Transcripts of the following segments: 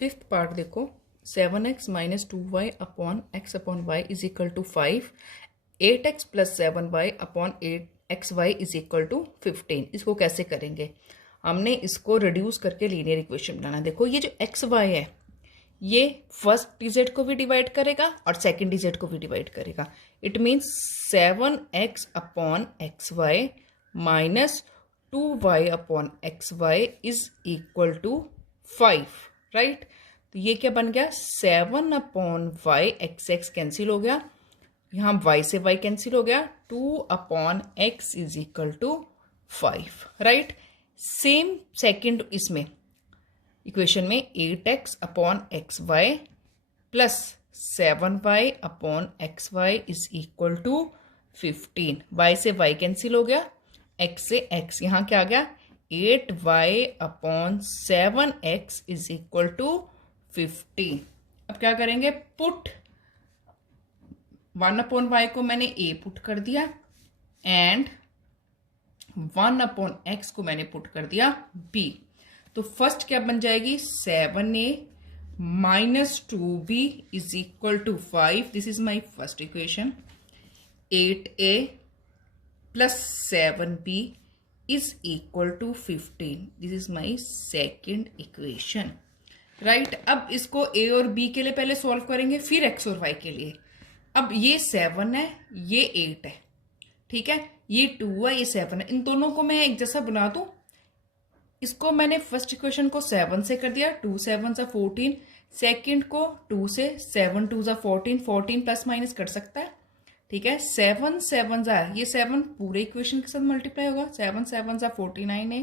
Fifth part देखो, 7x minus 2y upon x upon y is equal to 5, 8x plus 7y upon 8xy is equal to 15। इसको कैसे करेंगे? हमने इसको reduce करके लीनियर इक्वेशन बनाना। देखो ये जो xy है ये फर्स्ट डिजिट को भी डिवाइड करेगा और सेकंड डिजिट को भी डिवाइड करेगा। It means 7x upon x y minus 2y upon x y is equal to 5, right. तो ये क्या बन गया? 7 upon y, x x cancel हो गया, यहाँ y से y कैंसिल हो गया, 2 upon x is equal to 5, right. Same second इसमें इक्वेशन में 8x upon x y plus 7y upon x y is equal to 15। y से y कैंसिल हो गया, x से x, यहाँ क्या आ गया? 8y upon 7x is equal to 15। अब क्या करेंगे? पुट 1 अपॉन वाई को मैंने a पुट कर दिया एंड 1 अपॉन x को मैंने पुट कर दिया b। तो फर्स्ट क्या बन जाएगी? 7a minus 2b is equal to 5। This is my first equation. 8a plus 7b is equal to 15। This is my second equation, right. अब इसको a और b के लिए पहले सॉल्व करेंगे, फिर x और y के लिए। अब ये 7 है, ये 8 है, ठीक है, ये 2 है, ये 7 है। इन दोनों को मैं एक जैसा बना दूं। इसको मैंने फर्स्ट इक्वेशन को 7 से कर दिया, 2 7 जा 14। सेकंड को 2 से, 7 2 जा 14, 14 प्लस माइनस कर सकता है, ठीक है। 7 7 जा, ये 7 पूरे इक्वेशन के साथ मल्टीप्लाई होगा, 7 7 जा 49a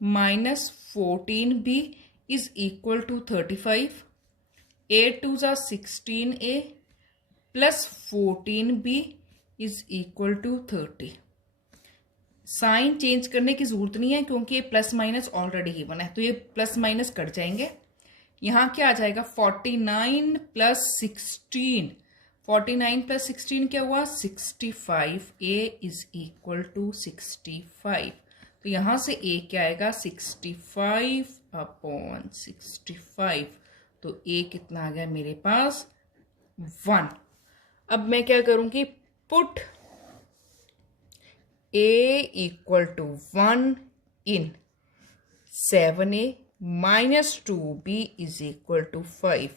minus 14b is equal to 35। 8 2 जा 16a plus 14b is equal to 30। Sign change करने की जरूरत नहीं है क्योंकि ये प्लस माइनस ऑलरेडी गिवन है, तो ये प्लस माइनस कट जाएंगे। यहाँ क्या आ जाएगा? 49 प्लस 16, 49 प्लस 16 क्या हुआ? 65a is equal to 65। तो यहाँ से a क्या आएगा? 65 अपॉन 65। तो a कितना आ गया मेरे पास? 1। अब मैं क्या करूंगी? Put a equal to 1 in 7a minus 2b is equal to 5।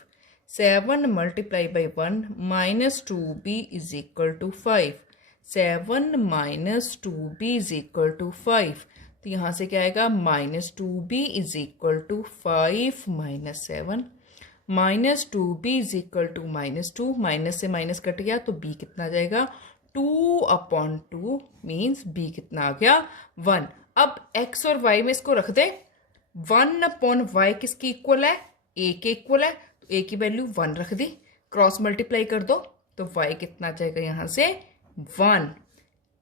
7 multiply by 1 minus 2b is equal to 5। 7 minus 2b is equal to 5। तो यहाँ से क्या आएगा? Minus 2b is equal to 5 minus 7, minus 2b is equal to minus 2, minus से minus cut गया तो b कितना आ जाएगा? 2 अपॉन 2 मीन्स b कितना आ गया? 1। अब x और y में इसको रख दे। 1 अपॉन वाई किसकी इक्वल है? a के इक्वल है, तो a की वैल्यू 1 रख दी, क्रॉस मल्टीप्लाई कर दो तो y कितना आ जाएगा यहाँ से? 1।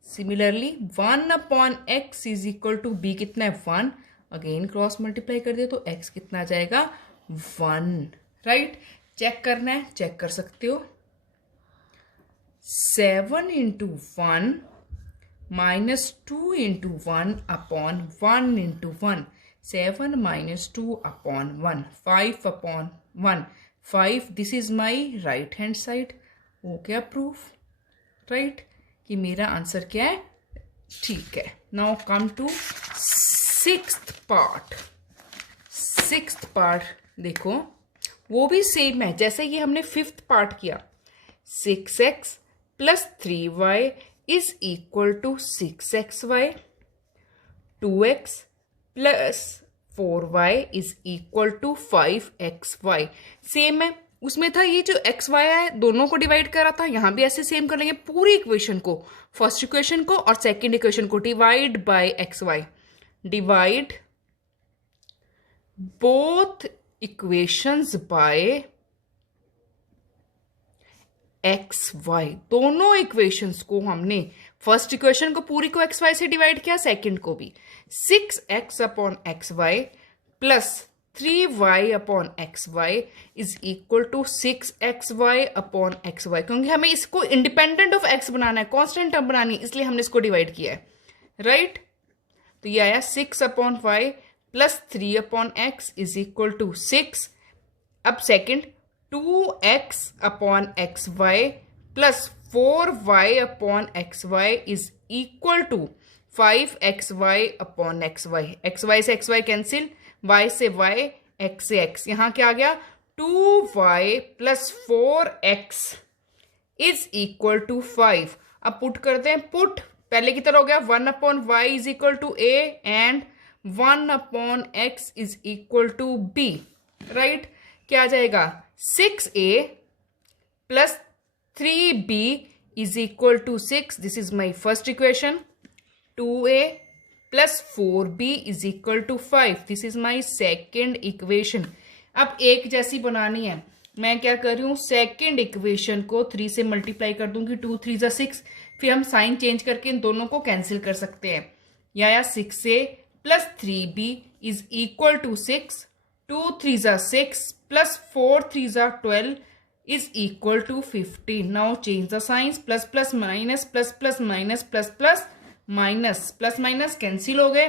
Similarly 1 upon x is equal to b कितना है? 1। अगेन क्रॉस मल्टीप्लाई कर दिया तो x कितना आ जाएगा? 1, राइट। चेक करना है, चेक कर सकते हो। 7 into 1 minus 2 into 1 upon 1 into 1, 7 minus 2 upon 1, 5 upon 1, 5। This is my right hand side. हो गया प्रूफ, राइट, कि मेरा आंसर क्या है? ठीक है। Now come to sixth part. Sixth part देखो, वो भी सेम है जैसे ये हमने फिफ्थ पार्ट किया। 6x plus 3y is equal to 6xy। 2x plus 4y is equal to 5xy। Same है, उसमें था ये जो xy है दोनों को डिवाइड करा था, यहाँ भी ऐसे सेम कर लेंगे। पूरी इक्वेशन को, फर्स्ट इक्वेशन को और सेकेंड इक्वेशन को divide by xy। Divide both equations by x y. दोनों इक्वेशंस को हमने, फर्स्ट इक्वेशन को पूरी को एक्स वाई से डिवाइड किया, सेकंड को भी। 6x upon x y plus 3y upon x y is equal to 6xy upon x y. क्योंकि हमें इसको इंडिपेंडेंट ऑफ x बनाना है, कांस्टेंट टर्म बनानी है, इसलिए हमने इसको डिवाइड किया है, राइट। तो ये आया 6 upon y plus 3 upon x is equal to 6। अब second 2x upon x y plus 4y upon x y is equal to 5xy upon x y. X y से एक्स वाई कैंसिल, y से y, x से x, यहां क्या आ गया 2y plus 4x is equal to 5। अब put करते हैं, पुट पहले की तरह हो गया 1 upon y is equal to a and 1 upon x is equal to b, right. क्या आ जाएगा 6a plus 3b is equal to 6, this is my first equation. 2a plus 4b is equal to 5, this is my second equation. अब एक जैसी बनानी है, मैं क्या कर रही हूँ, सेकेंड इक्वेशन को 3 से मल्टीप्लाई कर दूंगी, 2 3 जा 6, फिर हम साइन चेंज करके इन दोनों को कैंसिल कर सकते हैं। या 6a plus 3b is equal to 6, 2 3 जा 6 प्लस 4 3 जा 12 is equal to 15। Now change the signs, plus plus minus, plus plus minus, plus plus minus, plus minus cancel हो गए।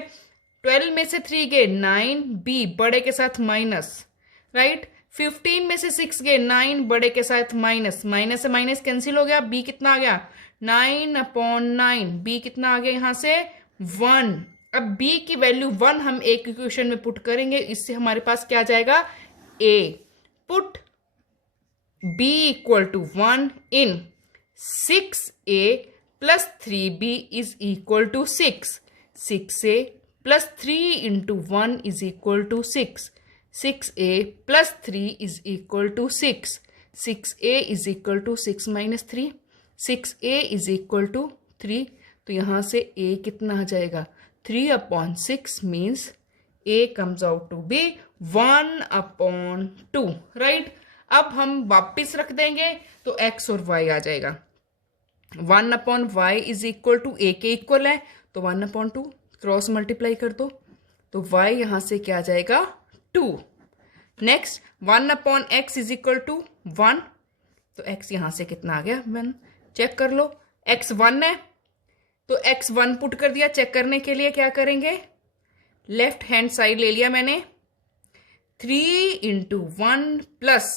12 में से 3 गए 9, b बड़े के साथ माइनस, राइट। 15 में से 6 गए 9, बड़े के साथ माइनस, माइनस से माइनस कैंसिल हो गया, b कितना आ गया 9 अपॉन 9, b कितना आ गया यहां से 1। अब b की वैल्यू 1 हम एक इक्वेशन में पुट करेंगे, इससे हमारे पास क्या आ जाएगा a, put b equal to 1 in 6a plus 3b is equal to 6, 6a plus 3 into 1 is equal to 6, 6a plus 3 is equal to 6, 6a is equal to 6 minus 3, 6a is equal to 3। तो यहां से a कितना आ जाएगा 3 upon 6 means a comes out to be 1 upon 2, right. अब हम वापिस रख देंगे तो x और y आ जाएगा। 1 upon y is equal to a के इक्वल है, तो 1 अपॉन 2 क्रॉस मल्टीप्लाई कर दो, तो y यहां से क्या आ जाएगा 2। Next 1 upon x is equal to 1, तो x यहां से कितना आ गया 1, चेक कर लो। x 1 है तो x 1 पुट कर दिया। चेक करने के लिए क्या करेंगे, लेफ्ट हैंड साइड ले लिया मैंने, 3 into 1 plus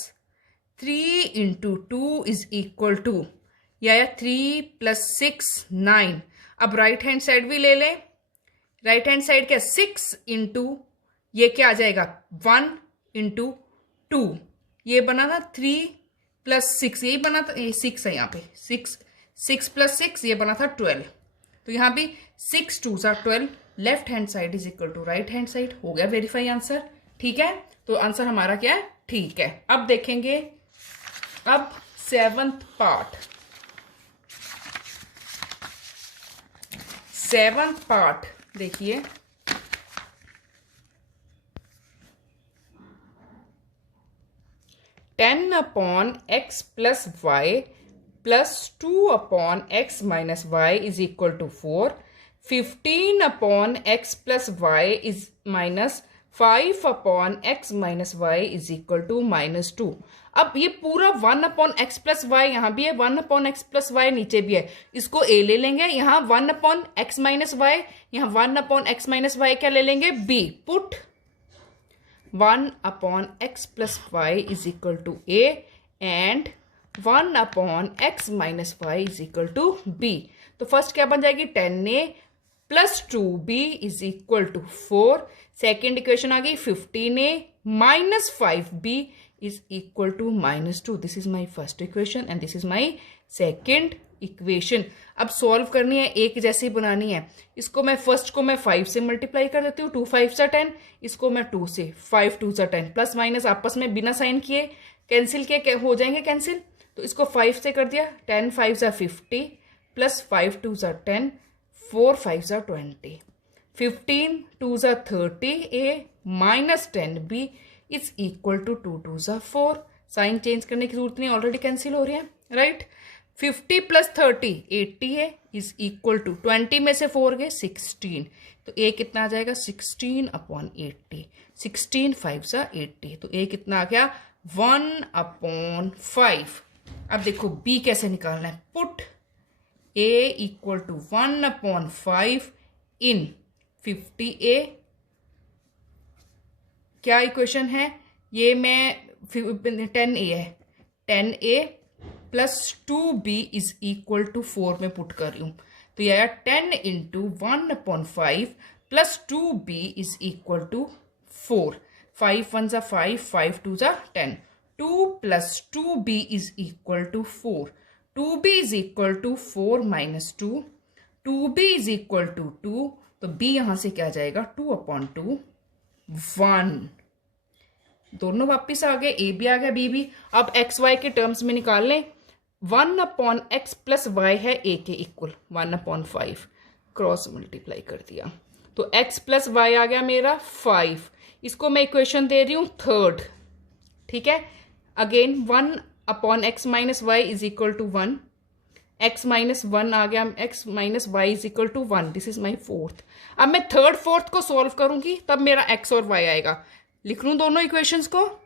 3 into 2 is equal to, या 3 प्लस 6 9। अब राइट हैंड साइड भी ले लें, राइट हैंड साइड क्या 6 इंटू ये क्या आ जाएगा 1 इंटू 2, ये बना था 3 प्लस 6, यही बना था, ये 6 है यहाँ पे 6 प्लस 6 ये बना था 12, तो यहाँ भी 6 2 जा 12, left hand side is equal to right hand side. हो गया वेरीफाई आंसर, ठीक है। तो आंसर हमारा क्या है, ठीक है। अब देखेंगे अब 7th पार्ट, 7th पार्ट देखिए, ten upon x plus y plus 2 upon x minus y is equal to 4, 15 upon x plus y is minus 5 upon x minus y is equal to -2। अब ये पूरा 1 अपॉन एक्स प्लस वाई यहाँ भी है, 1 upon x plus Y नीचे भी है, इसको a ले लेंगे। यहाँ 1 अपॉन एक्स माइनस वाई, यहाँ 1 अपॉन एक्स माइनस वाई क्या ले लेंगे b, put 1 upon x plus y is equal to a and 1 upon x minus y is equal to b। तो फर्स्ट क्या बन जाएगी 10a plus 2b is equal to 4। Second equation आ गई 15a minus 5b is equal to -2। This is my first equation and this is my second equation। अब solve करनी है, एक जैसी बनानी है। इसको मैं फर्स्ट को मैं 5 से मल्टीप्लाई कर देती हूँ, 2 5 जा 10, इसको मैं 2 से, 5 2 जा 10, प्लस माइनस आपस में बिना साइन किए कैंसिल किए हो जाएंगे कैंसिल, तो इसको 5 से कर दिया, 10 5 जा 50 प्लस 5 2 जा 10, 4 5 जा 20, 15 2 जा 30a minus 10b is equal to 2 2 जा 4। साइन चेंज करने की जरूरत नहीं, ऑलरेडी कैंसिल हो रही है, राइट। 50 प्लस 30 80 है इज इक्वल टू 20 में से 4 गए 16, तो a कितना आ जाएगा 16 अपॉन 80, 16 5 जा 80, तो a कितना आ गया 1 अपॉन 5। अब देखो b कैसे निकालना है, put a equal to 1 upon 5 in 50a, क्या इक्वेशन है ये, मैं 10A है, 10A plus 2B is equal to 4 में पुट कर रही हूँ, तो ये आया 10 into 1/5 plus 2B is equal to 4। 5 1 जा 5, 5 2 जा 10, 2 plus 2B is equal to 4। 2B is equal to 4 माइनस 2, 2B इज इक्वल टू 2, तो B यहां से क्या जाएगा 2/2, 1। दोनों वापिस आ गए, ए भी आ गया बी भी। अब एक्स वाई के टर्म्स में निकाल लें। 1/x प्लस वाई है ए के इक्वल, 1/5 क्रॉस मल्टीप्लाई कर दिया, तो x प्लस वाई आ गया मेरा 5। इसको मैं इक्वेशन दे रही हूं थर्ड, ठीक है। Again 1/x minus y is equal to 1, x minus 1 आ गया, x minus y is equal to 1, this is my fourth. अब मैं थर्ड फोर्थ को सॉल्व करूंगी तब मेरा x और y आएगा। लिख लूं दोनों इक्वेशंस को,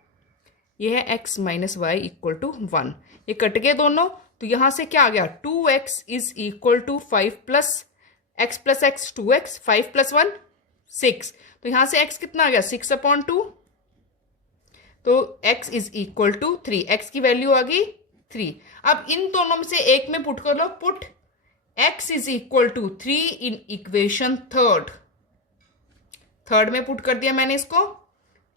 ये है x minus y equal to 1, ये कट गए दोनों, तो यहां से क्या आ गया 2x is equal to 5 plus x plus x 2x, 5 plus 1 6, तो यहां से x कितना आ गया 6/2, तो x is equal to 3, x की वैल्यू आ गई 3। अब इन दोनों में से एक में पुट कर लो, put x is equal to 3 in equation third में पुट कर दिया मैंने इसको।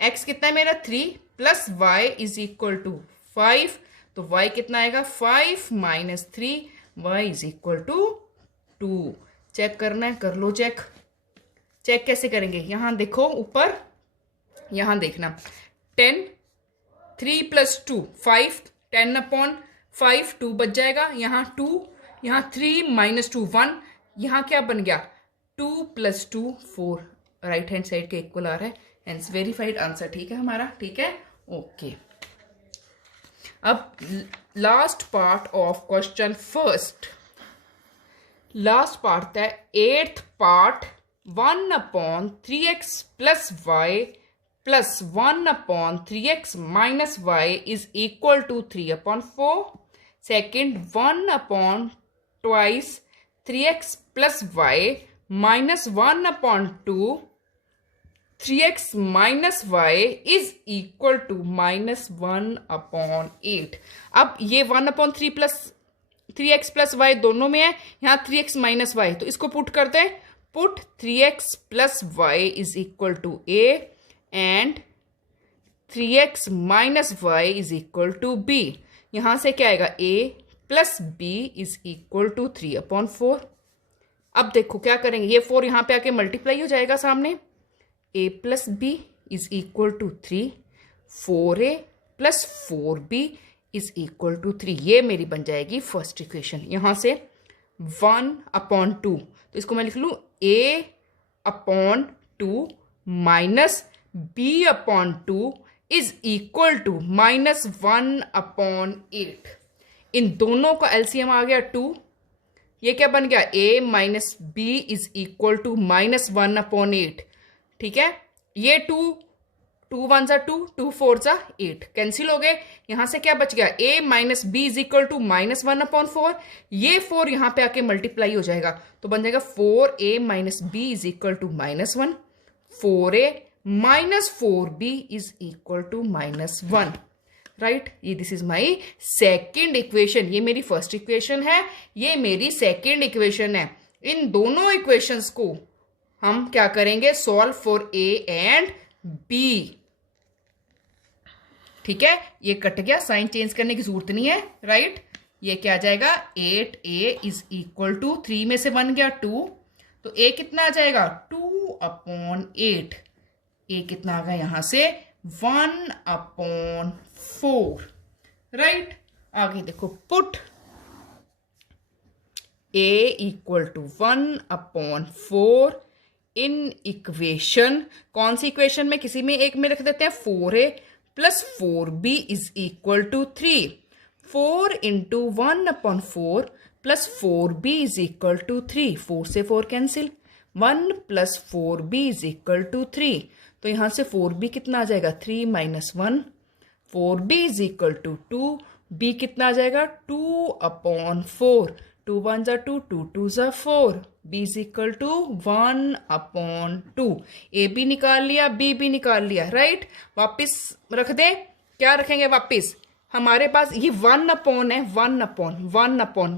x कितना है मेरा 3 plus y is equal to 5, तो y कितना आएगा 5 minus 3, y is equal to 2। Check करना है, कर लो चेक। चेक कैसे करेंगे, यहां देखो ऊपर, यहां देखना 10, 3 प्लस 2 5, 10/5, 2 बच जाएगा, यहाँ 2, यहाँ 3 माइनस 2 1, यहाँ क्या बन गया 2 प्लस 2 4, राइट हैंड साइड के इक्वल आ रहा है, हेंस वेरीफाइड आंसर ठीक है हमारा, ठीक है ओके। अब last part of question first, last part है 8th part, 1/3x plus y plus 1/3x minus y is equal to 3/4। Second 1/2 3x plus y minus 1/2 3x minus y is equal to -1/8। अब ये 1/3 plus 3x plus Y दोनों में है, यहाँ 3x minus Y, तो इसको put करते हैं, put 3x plus y is equal to a and 3x minus y is equal to b। यहां से क्या आएगा a plus b is equal to 3/4। अब देखो क्या करेंगे, ये 4 यहां पे आके मल्टीप्लाई हो जाएगा सामने, a plus b is equal to 3, 4a plus 4b is equal to 3, ये मेरी बन जाएगी फर्स्ट इक्वेशन। यहां से 1/2, तो इसको मैं लिख लूं a/2 minus b/2 is equal to -1/8। इन दोनों का एलसीएम आ गया 2, ये क्या बन गया a minus b is equal to -1/8, ठीक है। ये 2 1 जा 2, 2 4 जा 8 कैंसिल हो गए, यहां से क्या बच गया a minus b is equal to -1/4, ये 4 यहां पे आके मल्टीप्लाई हो जाएगा, तो बन जाएगा 4a minus b is equal to -1, 4a minus 4b is equal to -1, right. ये this is my second equation, ये मेरी फर्स्ट इक्वेशन है, ये मेरी सेकेंड इक्वेशन है। इन दोनों इक्वेशंस को हम क्या करेंगे, solve for a and b, ठीक है। ये कट गया, साइन चेंज करने की जरूरत नहीं है, राइट। ये क्या आ जाएगा 8a इज इक्वल टू 3 में से 1 गया 2, तो a कितना आ जाएगा 2/8, a कितना आ गया यहां से 1/4, राइट। आगे देखो, put a equal to 1/4 in equation, कौन सी इक्वेशन में, किसी में एक में रख देते हैं 4a plus 4b is equal to 3, 4 into 1/4 plus 4b is equal to 3, 4 से 4 cancel, 1 plus 4b is equal to 3, तो यहां से 4b कितना आ जाएगा 3 minus 1, 4b is equal to 2, b कितना आ जाएगा 2/4, 2 1 जा 2, 2 2 जा 4, b is equal to 1/2। a भी निकाल लिया, b भी निकाल लिया, राइट। वापिस रख दे, क्या रखेंगे वापिस, हमारे पास ये 1 है,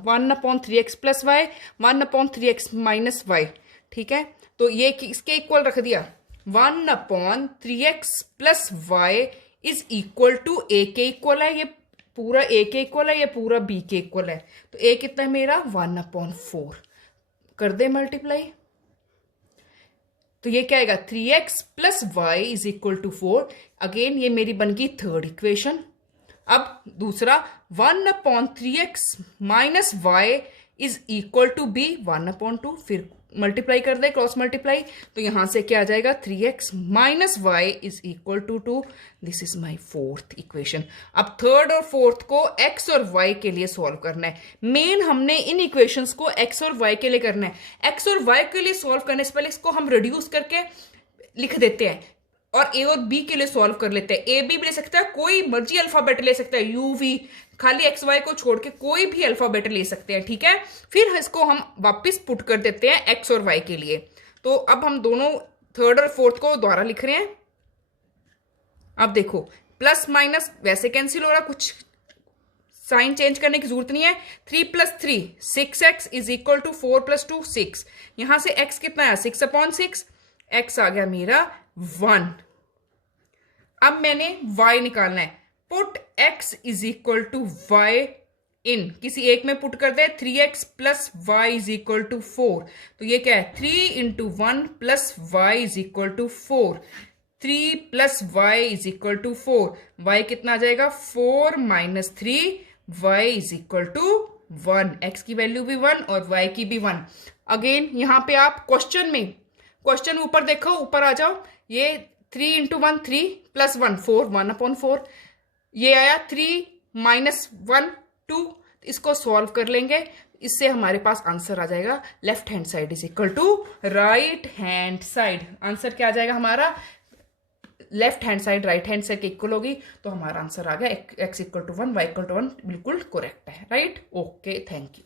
1/3x plus Y, 1/3x minus Y, ठीक है। तो ये इसके इक्वल रख दिया, 1/3x plus y is equal to a के इक्वल है, ये पूरा ए के इक्वल है, ये पूरा बी के इक्वल है। तो ए कितना है मेरा 1/4, कर दे मल्टीप्लाई। तो ये क्या आएगा 3x plus y is equal to 4। Again ये मेरी बन गई थर्ड इक्वेशन। अब दूसरा 1/3x minus y is equal to b 1/2, फिर मल्टीप्लाई कर दे, क्रॉस मल्टीप्लाई। तो यहां से क्या आ जाएगा 3x minus y is equal to 2। This is my fourth equation. अब थर्ड और फोर्थ को x और y के लिए सॉल्व करना है। मेन हमने इन इक्वेशंस को x और y के लिए करना है। x और y के लिए सॉल्व करने से पहले इसको हम रिड्यूस करके लिख देते हैं और a और b के लिए सॉल्व कर लेते हैं। a b भी ले सकता है, कोई मर्जी अल्फाबेट ले सकता है, u v, खाली एक्स वाई को छोड़ के कोई भी अल्फाबेट ले सकते हैं, ठीक है। फिर इसको हम वापस पुट कर देते हैं एक्स और वाई के लिए। तो अब हम दोनों थर्ड और फोर्थ को दोबारा लिख रहे हैं। अब देखो प्लस माइनस वैसे कैंसिल हो रहा, कुछ साइन चेंज करने की जरूरत नहीं है। 3 + 3 6x इज इक्वल टू 4 + 2 6। यहां से x कितना है 6/6, x आ गया मेरा 1। अब मैंने y निकालना है। Put x is equal to y in, किसी एक में पुट कर दे, 3x plus y is equal to 4। तो ये क्या है 3 × 1 plus y is equal to 4। 3 plus y is equal to 4। Y कितना आ जाएगा 4 - 3, y is equal to 1। X की वैल्यू भी 1 और वाई की भी 1। अगेन यहाँ पे आप क्वेश्चन ऊपर देखो, ऊपर आ जाओ। ये 3 × 1 3 + 1 4, 1/4। ये आया 3 - 1 2। इसको सॉल्व कर लेंगे, इससे हमारे पास आंसर आ जाएगा left hand side is equal to right hand side. Answer क्या आ जाएगा हमारा, left hand side right hand side के इक्वल होगी। तो हमारा आंसर आ गया x = 1 y = 1, बिल्कुल करेक्ट है, राइट। Okay, thank you.